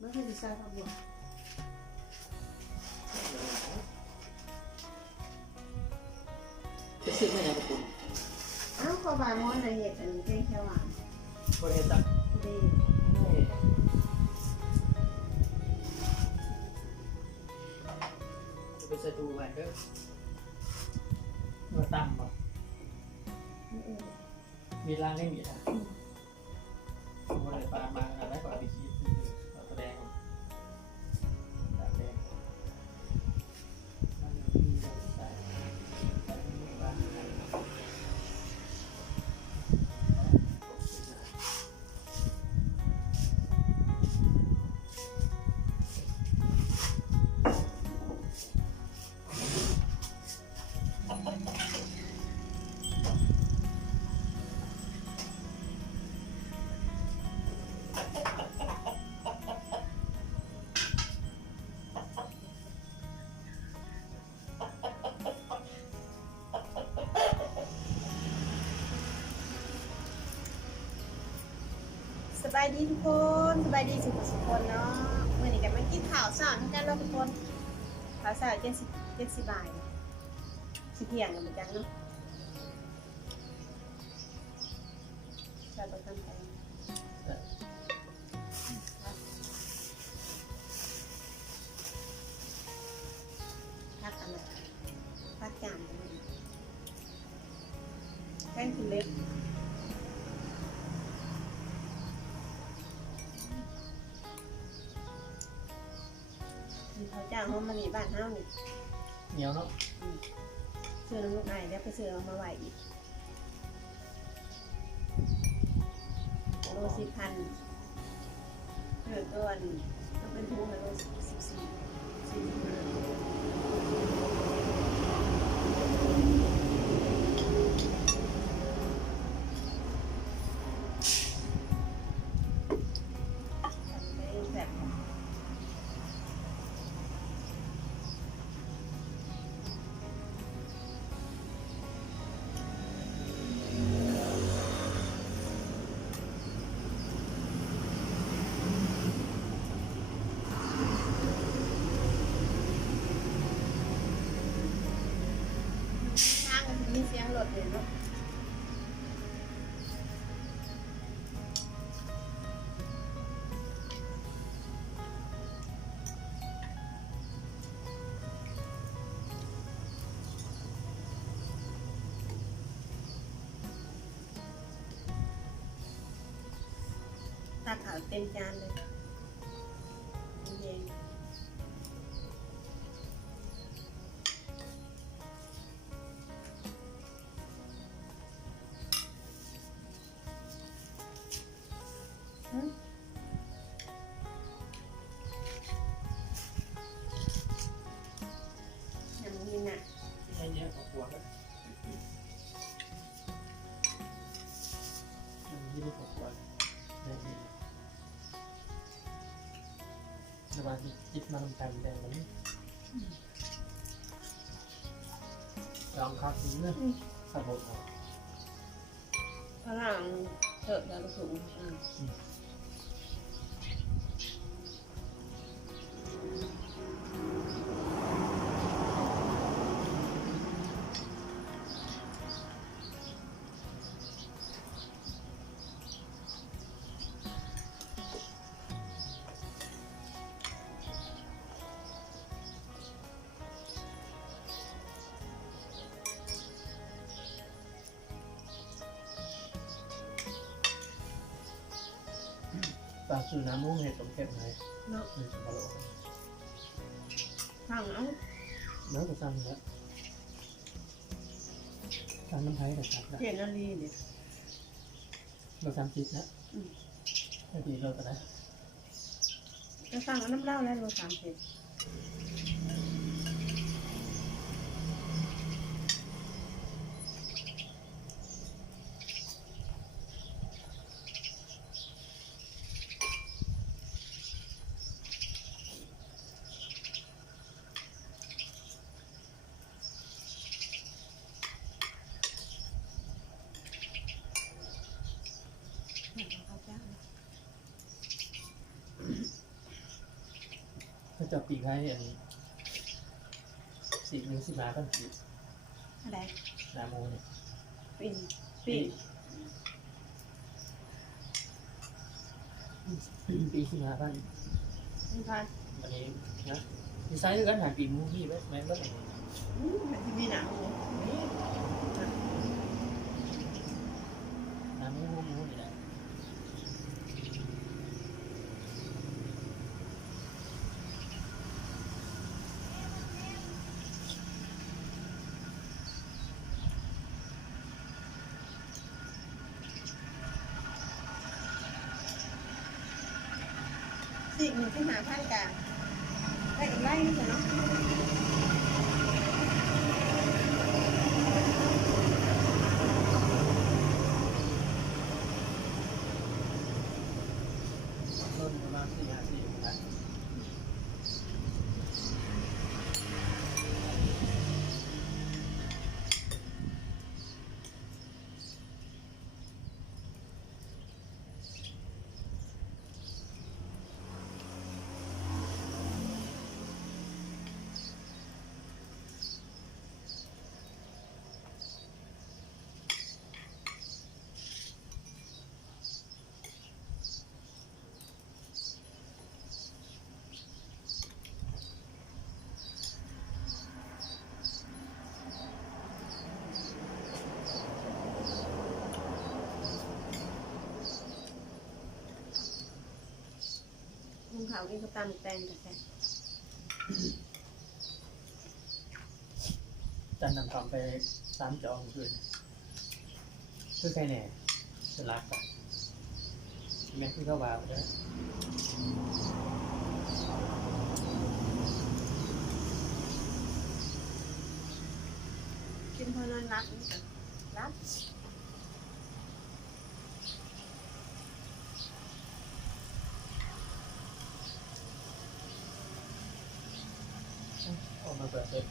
ไม่เคยดีไซน์ทำหรอกไปซื้อมาอย่างกับคุณ อ้าวขอบายมอนในเห็ดอันนี้เป็นแค่หวาน บริเวณตัก ดี จะไปใส่ตู้ไว้เด้อมาตั้มบ่ นี่เอง มีร่างได้มีนะบริเวณปลามาอะไรปลาไปคิดปลาแดงปลาแดงมันมีใส่ปลาสบายดีทุกคนสบายดีสุขคนเนาะเมื่อนี้กันมากินข่าวสารทั้งกันแล้วทุกคนข่าวสารเจ็ดสิบบาทสิเที่ยงกันเหมือนกันเนาะใช่ประกันไปพักอันนั้นพักจานแป้งคือเล็กเขาจ้างเขามาหนีบ้านเฮานี่ เหนียวเนาะ ซื้อน้ำลูกไอ้แล้วไปซื้อเอามาไหวอีกโล10,000เหลือตัวนึงต้องเป็นทุงโล14แบบทางมันมีเสียงรถเลยเนาะตักขาวเต็มจานเลยเย็นอย่างนี้น่ะ ไม่เยอะพอควรแล้วยี่สิบกว่าได้ดีสบายดีจิตมันแปลงแดงมันลองคัดดูเนี่ยสะบด ฝรั่งเถิดแล้วก็สูงตาสูน้ำมูกเห็ดต้มเก็บไหน เนาะ ในสมบัติ สั่งเอา เนื้อก็สั่งแล้วสั่งน้ำไผ่แต่สั่งแล้ว เห็นอะไรเนี่ย เราสั่งจิตแล้วไอ้ทีเราจะได้ จะสั่งน้ำเหล้าแล้วเรา30เขาจ้าง ก็จะปีกให้อันนี้1,015พันกีบ อะไร หนาโมเนี่ย ปีปี ปี15,000 นี่พัน อันนี้นะดีไซน์ด้วยกันหาปีมูพี่แม่นเมื่อไหร่ มันจะมีหนังหมู หนามูนี่แหละสิ่งหนึ่งที่หาพันกันได้กำไรนี่เนาะ ต้นประมาณ4-5 4นะลุงเขากินกับตามแตงแต่ จันนำคำไป3 จอคืนคือใครแน่จะรักก่อนแม่คือเข้าวาวเลย กินเพลินรักนี่กันรัก ออกมาเปิดเสร็จ